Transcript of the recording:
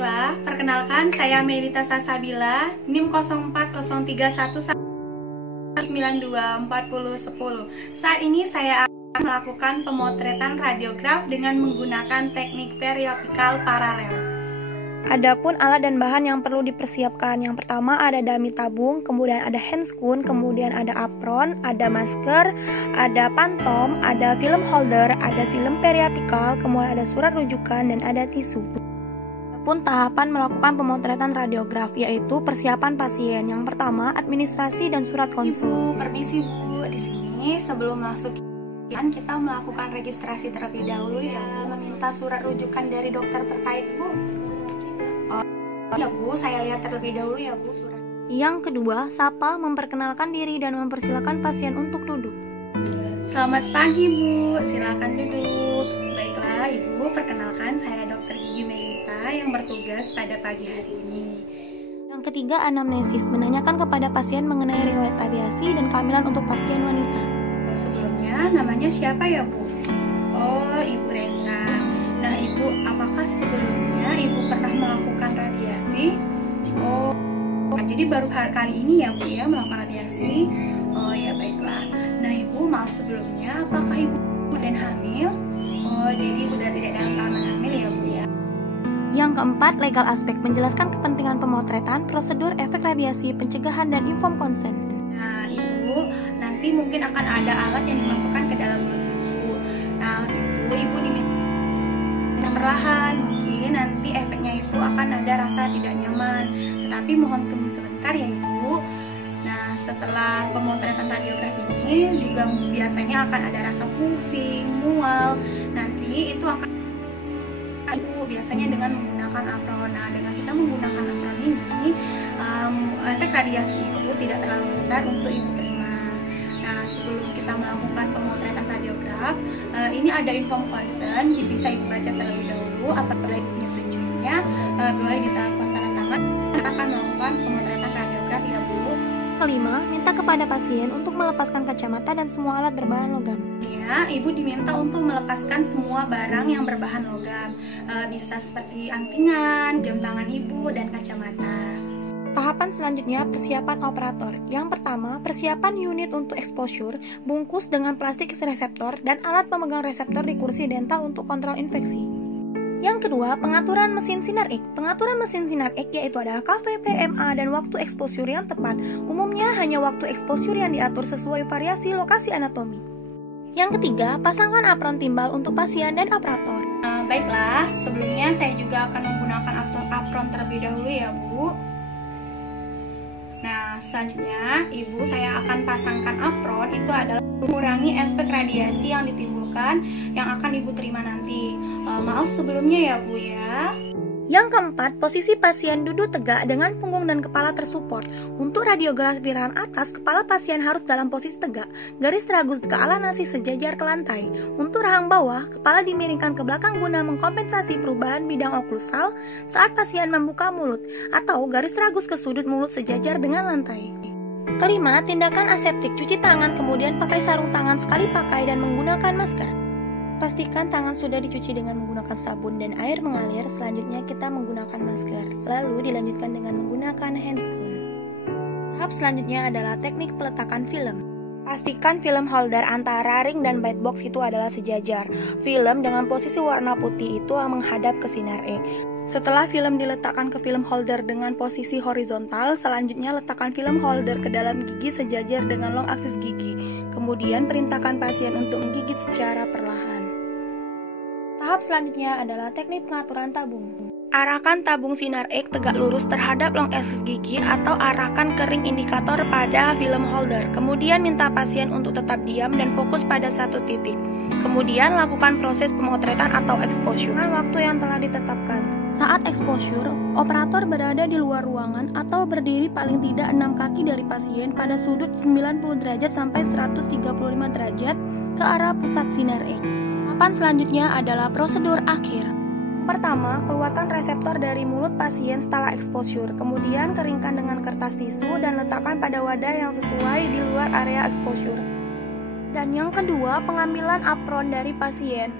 Baiklah, perkenalkan saya Melita Sasabila, NIM 040319244010. Saat ini saya akan melakukan pemotretan radiograf dengan menggunakan teknik periopikal paralel. Adapun alat dan bahan yang perlu dipersiapkan, yang pertama ada dummy tabung, kemudian ada handscoon, kemudian ada apron, ada masker, ada pantom, ada film holder, ada film periapikal, kemudian ada surat rujukan, dan ada tisu. Adapun tahapan melakukan pemotretan radiograf, yaitu persiapan pasien. Yang pertama, administrasi dan surat konsul. Ibu, permisi Bu, di sini sebelum masuk kita melakukan registrasi terlebih dahulu ya, meminta surat rujukan dari dokter terkait Bu. Ya Bu, saya lihat terlebih dahulu ya Bu surat. Yang kedua, sapa, memperkenalkan diri dan mempersilakan pasien untuk duduk. Selamat pagi Bu, silakan duduk. Baiklah Ibu, perkenalkan saya Dr. Gigi Melita yang bertugas pada pagi hari ini. Yang ketiga, anamnesis, menanyakan kepada pasien mengenai riwayat radiasi dan kehamilan untuk pasien wanita. Sebelumnya namanya siapa ya Bu? Oh, Ibu Reza. Nah Ibu, apakah sebelumnya Ibu pernah melakukan radiasi? Oh, jadi baru kali ini ya Bu ya melakukan radiasi. Oh ya baiklah. Nah Ibu, maaf sebelumnya, apakah Ibu dan hamil? Oh, jadi udah tidak dalam keadaan hamil ya Bu ya. Yang keempat, legal aspek, menjelaskan kepentingan pemotretan, prosedur, efek radiasi, pencegahan, dan inform konsen. Nah Ibu, nanti mungkin akan ada alat yang dimasukkan ke dalam mulut Ibu. Nah itu Ibu diminta perlahan, mungkin nanti efeknya itu akan ada rasa tidak nyaman, tetapi mohon tunggu sebentar ya Ibu. Nah setelah pemotretan radiograf ini juga biasanya akan ada rasa pusing, mual, nanti itu akan Ibu biasanya dengan menggunakan apron. Nah dengan kita menggunakan apron ini efek radiasi itu tidak terlalu besar untuk Ibu terima. Nah sebelum kita melakukan pemotretan radiograf, ini ada inform consent, bisa Ibu baca terlebih dahulu. Apabila Ibu menyetujui, boleh kita lakukan tanda tangan. Kita akan melakukan pemotretan radiograf ya Bu. Kelima, minta kepada pasien untuk melepaskan kacamata dan semua alat berbahan logam. Ya, Ibu diminta untuk melepaskan semua barang yang berbahan logam, bisa seperti antingan, jam tangan Ibu, dan kacamata. Tahapan selanjutnya, persiapan operator. Yang pertama, persiapan unit untuk exposure, bungkus dengan plastik reseptor, dan alat pemegang reseptor di kursi dental untuk kontrol infeksi. Yang kedua, pengaturan mesin sinar X. Pengaturan mesin sinar X yaitu adalah KVPMA dan waktu exposure yang tepat. Umumnya hanya waktu exposure yang diatur sesuai variasi lokasi anatomi. Yang ketiga, pasangkan apron timbal untuk pasien dan operator. Baiklah, sebelumnya saya juga akan menggunakan apron terlebih dahulu ya Bu. Nah, selanjutnya Ibu, saya akan pasangkan apron, itu adalah mengurangi efek radiasi yang ditimbulkan yang akan Ibu terima nanti. Maaf sebelumnya ya Bu ya. Yang keempat, posisi pasien duduk tegak dengan punggung dan kepala tersupport. Untuk radiografi rahang atas, kepala pasien harus dalam posisi tegak, garis tragus ke ala nasi sejajar ke lantai. Untuk rahang bawah, kepala dimiringkan ke belakang guna mengkompensasi perubahan bidang oklusal saat pasien membuka mulut, atau garis tragus ke sudut mulut sejajar dengan lantai. Kelima, tindakan aseptik, cuci tangan kemudian pakai sarung tangan sekali pakai dan menggunakan masker. Pastikan tangan sudah dicuci dengan menggunakan sabun dan air mengalir. Selanjutnya kita menggunakan masker, lalu dilanjutkan dengan menggunakan handscoon. Tahap selanjutnya adalah teknik peletakan film. Pastikan film holder antara ring dan bite box itu adalah sejajar. Film dengan posisi warna putih itu menghadap ke sinar X. Setelah film diletakkan ke film holder dengan posisi horizontal, selanjutnya letakkan film holder ke dalam gigi sejajar dengan long aksis gigi. Kemudian perintahkan pasien untuk menggigit secara perlahan. Tahap selanjutnya adalah teknik pengaturan tabung. Arahkan tabung sinar X tegak lurus terhadap long aksis gigi atau arahkan ke ring indikator pada film holder. Kemudian minta pasien untuk tetap diam dan fokus pada satu titik. Kemudian lakukan proses pemotretan atau exposure dengan waktu yang telah ditetapkan. Saat exposure, operator berada di luar ruangan atau berdiri paling tidak 6 kaki dari pasien pada sudut 90 derajat sampai 135 derajat ke arah pusat sinar X. Tahapan selanjutnya adalah prosedur akhir. Pertama, keluarkan reseptor dari mulut pasien setelah exposure, kemudian keringkan dengan kertas tisu dan letakkan pada wadah yang sesuai di luar area exposure. Dan yang kedua, pengambilan apron dari pasien.